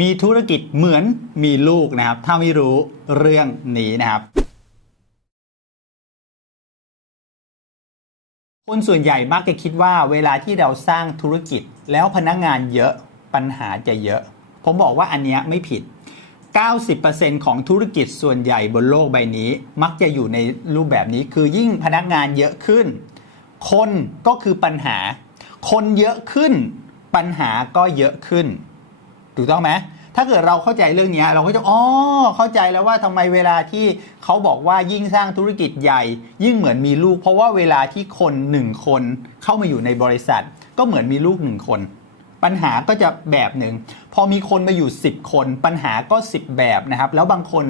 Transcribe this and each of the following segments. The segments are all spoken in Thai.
มีธุรกิจเหมือนมีลูกนะครับ ถ้าไม่รู้เรื่องนี้นะครับ คนส่วนใหญ่มักจะคิดว่าเวลาที่เราสร้างธุรกิจแล้วพนักงานเยอะปัญหาจะเยอะ ผมบอกว่าอันนี้ไม่ผิด 90%ของธุรกิจส่วนใหญ่บนโลกใบนี้ มักจะอยู่ในรูปแบบนี้คือยิ่งพนักงานเยอะขึ้น คนก็คือปัญหา คนเยอะขึ้น ปัญหาก็เยอะขึ้น ถูกต้องไหมถ้าเกิดเราเข้าใจเรื่องนี้เราก็จะอ๋อเข้าใจแล้วว่าทำไมเวลาที่เขาบอกว่ายิ่งสร้างธุรกิจใหญ่ ยิ่งเหมือนมีลูก เพราะว่าเวลาที่คนหนึ่งคนเข้ามาอยู่ในบริษัท ก็เหมือนมีลูกหนึ่งคน ปัญหาก็จะแบบหนึ่ง พอมีคนมาอยู่ 10 คน ปัญหาก็ 10 แบบนะครับ แล้วบางคน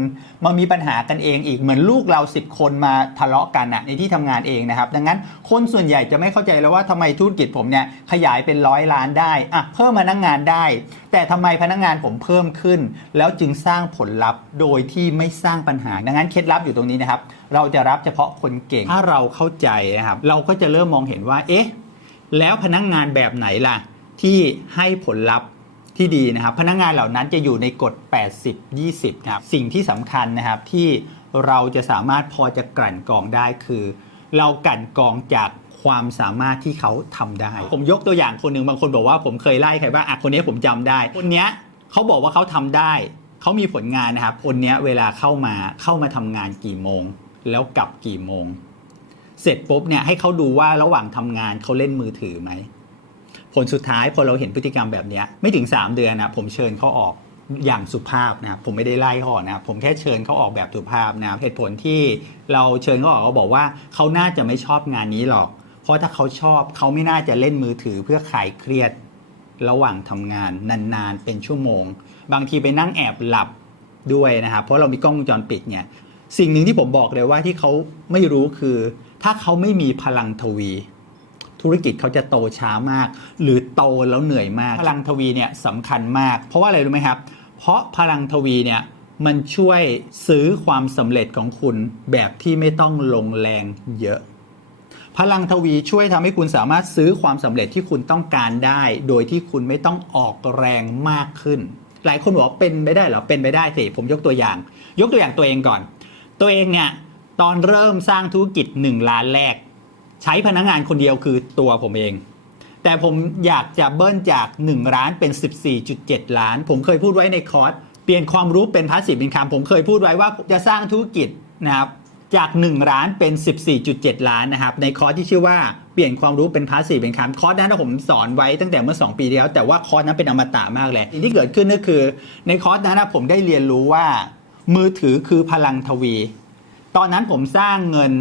มามีปัญหากันเองอีกเหมือนลูกเรา 10 คนมาทะเลาะกันอะในที่ทำงานเองนะครับ ดังนั้นคนส่วนใหญ่จะไม่เข้าใจแล้วว่าทำไมธุรกิจผมเนี่ยขยายเป็นร้อยล้านได้อะเพิ่มพนักงานได้ แต่ทำไมพนักงานผมเพิ่มขึ้น แล้วจึงสร้างผลลัพธ์โดยที่ไม่สร้างปัญหา ดังนั้นเคล็ดลับอยู่ตรงนี้นะครับ เราจะรับเฉพาะคนเก่งถ้าเราเข้าใจนะครับเราก็จะเริ่มมองเห็นว่าเอ๊ะแล้วพนักงานแบบไหนล่ะ ที่ให้ผลลัพธ์ที่ดีนะครับพนักงานเหล่านั้นจะอยู่ในกฎ 80 20นะครับสิ่งที่สำคัญนะครับที่เราจะสามารถพอจะกลั่นกรองได้คือ เรากลั่นกรองจากความสามารถที่เขาทำได้ ผมยกตัวอย่างคนหนึ่งบางคนบอกว่าผมเคยไล่ใครบ้างอะคนนี้ผมจำได้ คนนี้เขาบอกว่าเขาทำได้ เขามีผลงานนะครับ คนนี้เวลาเข้ามาเข้ามาทำงานกี่โมง แล้วกลับกี่โมง เสร็จปุ๊บเนี่ยให้เขาดูว่าระหว่างทำงานเขาเล่นมือถือไหม ผลสุดท้ายพอเราเห็นพฤติกรรมแบบนี้ไม่ถึง 3 เดือนนะผมเชิญเขาออกอย่างสุภาพนะผมไม่ได้ไล่เขาออกนะผมแค่เชิญเขาออกแบบสุภาพนะเหตุผลที่เราเชิญเขาออกก็บอกว่าเขาน่าจะไม่ชอบงานนี้หรอก เพราะถ้าเขาชอบเขาไม่น่าจะเล่นมือถือเพื่อคลายเครียดระหว่างทำงานนานๆเป็นชั่วโมง บางทีไปนั่งแอบหลับด้วยนะครับเพราะเรามีกล้องวงจรปิดเนี่ยสิ่งหนึ่งที่ผมบอกเลยว่าที่เขาไม่รู้คือ ถ้าเขาไม่มีพลังทวี ธุรกิจเขาจะโตช้ามาก หรือโตแล้วเหนื่อยมาก พลังทวีเนี่ยสำคัญมาก เพราะว่าอะไรรู้ไหมครับ เพราะพลังทวีเนี่ยมันช่วยซื้อความสำเร็จของคุณแบบที่ไม่ต้องลงแรงเยอะ พลังทวีช่วยทำให้คุณสามารถซื้อความสำเร็จที่คุณต้องการได้ โดยที่คุณไม่ต้องออกแรงมากขึ้น หลายคนบอกว่าเป็นไปได้เหรอเป็นไปได้สิผมยกตัวอย่าง ยกตัวอย่างตัวเองก่อน ตัวเองเนี่ยตอนเริ่มสร้างธุรกิจ 1 ล้านแรก ใช้พนักงานคนเดียวคือตัวผมเอง แต่ผมอยากจะเบิ้ลจาก 1 ล้านเป็น 14.7 ล้าน ผมเคยพูดไว้ในคอร์ส เปลี่ยนความรู้เป็นพาสซีฟอินคัมผมเคยพูดไว้ว่าจะสร้างธุรกิจนะครับจาก 1 ล้านเป็น 14.7 ล้านนะครับในคอร์สที่ชื่อว่าเปลี่ยนความรู้เป็นพาสซีฟอินคัมคอร์สนั้นผมสอนไว้ตั้งแต่เมื่อ 2 ปีที่แล้วแต่ว่าคอร์สนั้นเป็นอมตะมากเลยสิ่งที่เกิดขึ้นก็คือ ในคอร์สนั้นผมได้เรียนรู้ว่า มือถือคือพลังทวี ตอนนั้นผมสร้างเงิน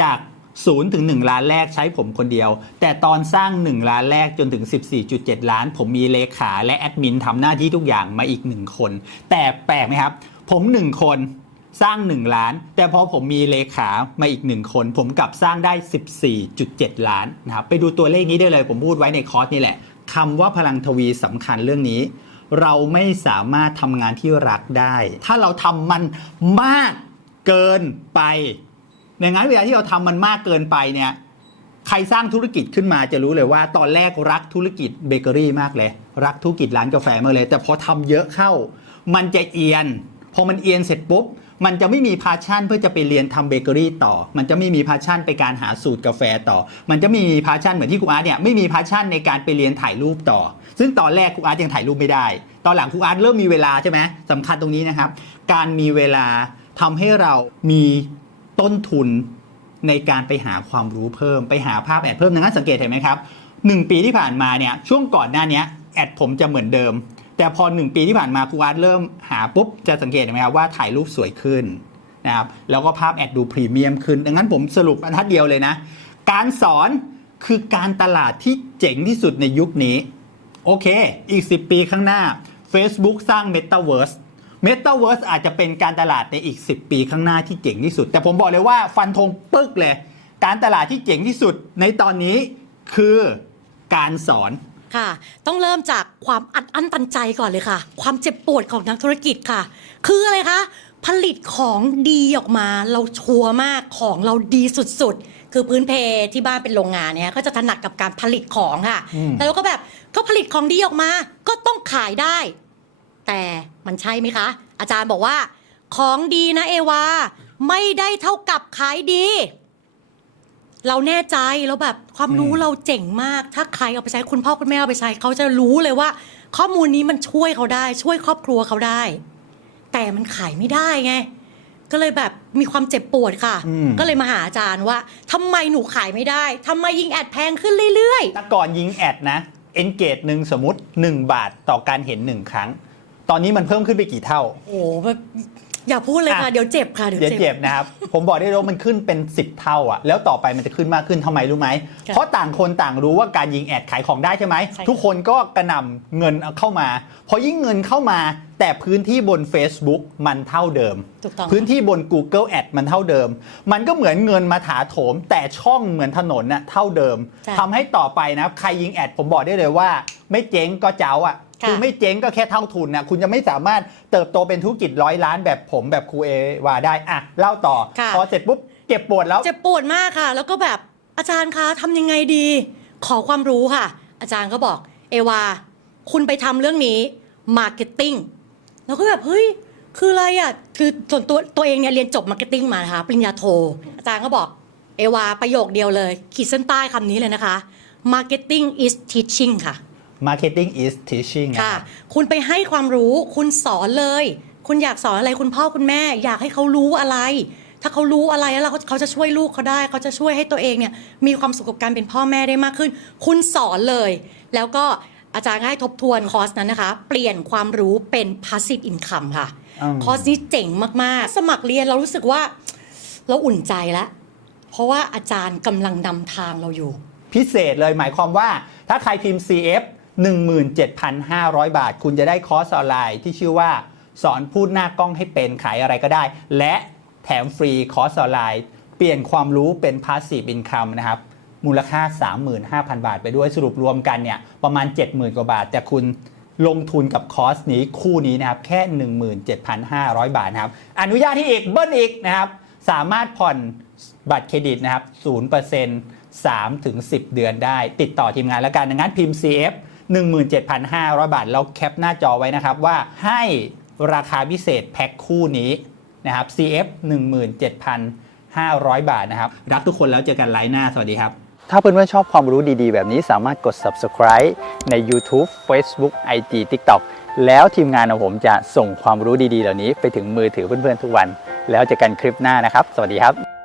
จาก 0ถึง1ล้านแรกใช้ผมคนเดียว แต่ตอนสร้าง 1 ล้านแรกจนถึง 14.7 ล้าน ผมมีเลขาและแอดมินทำหน้าที่ทุกอย่างมาอีก 1 คน แต่แปลกไหมครับ ผม 1 คนสร้าง 1 ล้าน แต่พอผมมีเลขามาอีก 1 คน ผมกลับสร้างได้ 14.7 ล้านนะครับไปดูตัวเลขนี้ได้เลย ผมพูดไว้ในคอร์สนี่แหละคำว่าพลังทวีสำคัญเรื่องนี้ เราไม่สามารถทำงานที่รักได้ ถ้าเราทำมันมากเกินไป ดังนั้นเวลาที่เราทำมันมากเกินไปเนี่ยใครสร้างธุรกิจขึ้นมาจะรู้เลยว่า ตอนแรกรักธุรกิจเบเกอรี่มากเลย รักธุรกิจร้านกาแฟมากเลย แต่พอทำเยอะเข้า มันจะเอียน พอมันเอียนเสร็จปุ๊บ มันจะไม่มีพาชั่นเพื่อจะไปเรียนทำเบเกอรี่ต่อ มันจะไม่มีพาชั่นไปการหาสูตรกาแฟต่อ มันจะไม่มีพาชั่นเหมือนที่ครูอาร์ตเนี่ยไม่มีพาชั่นในการไปเรียนถ่ายรูปต่อ ซึ่งตอนแรกครูอาร์ตยังถ่ายรูปไม่ได้ ตอนหลังครูอาร์ตเริ่มมีเวลาใช่ไหมสำคัญตรงนี้นะครับ การมีเวลาทำให้เรามี ต้นทุนในการไปหาความรู้เพิ่มไปหาภาพแอดเพิ่มดังนั้นสังเกตเห็นไหมครับหนึ่งปีที่ผ่านมาเนี่ยช่วงก่อนหน้านี้แอดผมจะเหมือนเดิม แต่พอหนึ่งปีที่ผ่านมาครูอาร์ตเริ่มหาปุ๊บจะสังเกตเห็นไหมครับว่าถ่ายรูปสวยขึ้นนะครับแล้วก็ภาพแอดดูพรีเมียมขึ้น ดังนั้นผมสรุปบรรทัดเดียวเลยนะ การสอนคือการตลาดที่เจ๋งที่สุดในยุคนี้ โอเค อีก 10 ปีข้างหน้า Facebook สร้าง Metaverse Metaverse อาจจะเป็นการตลาดในอีก 10 ปีข้างหน้าที่เจ๋งที่สุด แต่ผมบอกเลยว่าฟันธงปึ๊กเลย การตลาดที่เจ๋งที่สุดในตอนนี้คือการสอนค่ะ ต้องเริ่มจากความอัดอั้นตันใจก่อนเลยค่ะ ความเจ็บปวดของนักธุรกิจค่ะ คืออะไรคะผลิตของดีออกมาเราชัวร์มากของเราดีสุดๆ คือพื้นเพที่บ้านเป็นโรงงานเนี่ยก็จะถนัดกับการผลิตของค่ะอืมแล้วก็แบบก็ผลิตของดีออกมาก็ต้องขายได้ แต่มันใช่ไหมคะ อาจารย์บอกว่า ของดีนะเอวา ไม่ได้เท่ากับขายดี เราแน่ใจแล้วแบบความรู้อืมเราเจ๋งมาก ถ้าใครเอาไปใช้คุณพ่อคุณแม่เอาไปใช้เขาจะรู้เลยว่า ข้อมูลนี้มันช่วยเขาได้ ช่วยครอบครัวเขาได้ แต่มันขายไม่ได้ไง ก็เลยแบบมีความเจ็บปวดค่ะ อืม ก็เลยมาหาอาจารย์ว่าทำไมหนูขายไม่ได้ทำไมยิงแอดแพงขึ้นเรื่อย แต่ก่อนยิงแอดนะ engage หนึ่งสมมติ 1 บาทต่อการเห็น 1 ครั้ง ตอนนี้มันเพิ่มขึ้นไปกี่เท่าๆโอ้โหแบบอย่าพูดเลยค่ะ อะ เดี๋ยวเจ็บค่ะเดี๋ยวเดี๋ยวเจ็บเจ็บนะครับ ผมบอกได้เลยว่ามันขึ้นเป็น 10 เท่าอะแล้วต่อไปมันจะขึ้นมากขึ้นทำไมรู้ไหม ค่ะเพราะต่างคนต่างรู้ว่าการยิงแอดขายของได้ใช่ไหม ใช่ค่ะ ทุกคนก็กระหน่ำเงินเอาเข้ามา พอยิ่งเงินเข้ามา แต่พื้นที่บน Facebook มันเท่าเดิม ถูกต้องพื้นที่บน Google Ad มันเท่าเดิม มันก็เหมือนเงินมาถาโถม แต่ช่องเหมือนถนนน่ะเท่าเดิมใช่ ทำให้ต่อไปนะใครยิงแอดผมบอกได้เลยว่า ไม่เจ๊งก็เจ้าอะค่ะคือไม่เจ๊งก็แค่เท่าทุนนะคุณจะไม่สามารถเติบโตเป็นธุรกิจร้อยล้านแบบผมแบบครูเอวาได้อะเล่าต่อค่ะพอเสร็จปุ๊บเจ็บปวดแล้วเจ็บปวดมากค่ะ แล้วก็แบบอาจารย์คะทำยังไงดี ขอความรู้ค่ะ อาจารย์ก็บอกเอวา คุณไปทำเรื่องนี้มาร์เก็ตติ้งแล้วก็แบบเฮ้ยคืออะไรอะคือส่วนตัวตัวเองเนี่ยเรียนจบมาร์เก็ตติ้งมานะคะปริญญาโท อาจารย์ก็บอกเอวาประโยคเดียวเลย ขีดเส้นใต้คำนี้เลยนะคะ marketing is teaching ค่ะ marketing is teaching นะค่ะ ครับ คุณไปให้ความรู้ คุณสอนเลย คุณอยากสอนอะไรคุณพ่อคุณแม่ อยากให้เขารู้อะไร ถ้าเขารู้อะไรแล้วเขาเขาจะช่วยลูกเขาได้เขาจะช่วยให้ตัวเองเนี่ยมีความสุขกับการเป็นพ่อแม่ได้มากขึ้น คุณสอนเลย แล้วก็อาจารย์ก็ให้ทบทวนคอร์สนั้นนะคะ เปลี่ยนความรู้เป็น passive income ค่ะ อืม คอร์สนี้เจ๋งมาก ๆ สมัครเรียนเรารู้สึกว่า เราอุ่นใจแล้ว เพราะว่าอาจารย์กำลังนำทางเราอยู่ พิเศษเลยหมายความว่าถ้าใครพิมพ์ CF 17,500 บาท คุณจะได้คอร์สออนไลน์ที่ชื่อว่า สอนพูดหน้ากล้องให้เป็นขายอะไรก็ได้ และแถมฟรีคอร์สออนไลน์ เปลี่ยนความรู้เป็น Passive Income นะครับ มูลค่า 35,000 บาทไปด้วยสรุปรวมกันเนี่ยประมาณ 70,000 กว่าบาท แต่คุณลงทุนกับคอร์สนี้คู่นี้นะครับ แค่ 17,500 บาทนะครับ อนุญาตที่อีกเบิ้ลอีกนะครับ สามารถผ่อนบัตรเครดิตนะครับ0% 3ถึง10 เดือนได้ ติดต่อทีมงานแล้วกันดังนั้นพิมพ์ CF 17,500 บาท แล้วแคปหน้าจอไว้นะครับว่าให้ราคาพิเศษแพ็คคู่นี้นะครับ CF 17,500 บาทนะครับ รักทุกคนแล้วเจอกันไลน์หน้า สวัสดีครับ ถ้าเพื่อนๆชอบความรู้ดีๆ แบบนี้สามารถกด subscribe ใน YouTube Facebook IG TikTok แล้วทีมงานของผมจะส่งความรู้ดีๆ เหล่านี้ไปถึงมือถือเพื่อนๆทุกวัน แล้วเจอกันคลิปหน้านะครับ สวัสดีครับ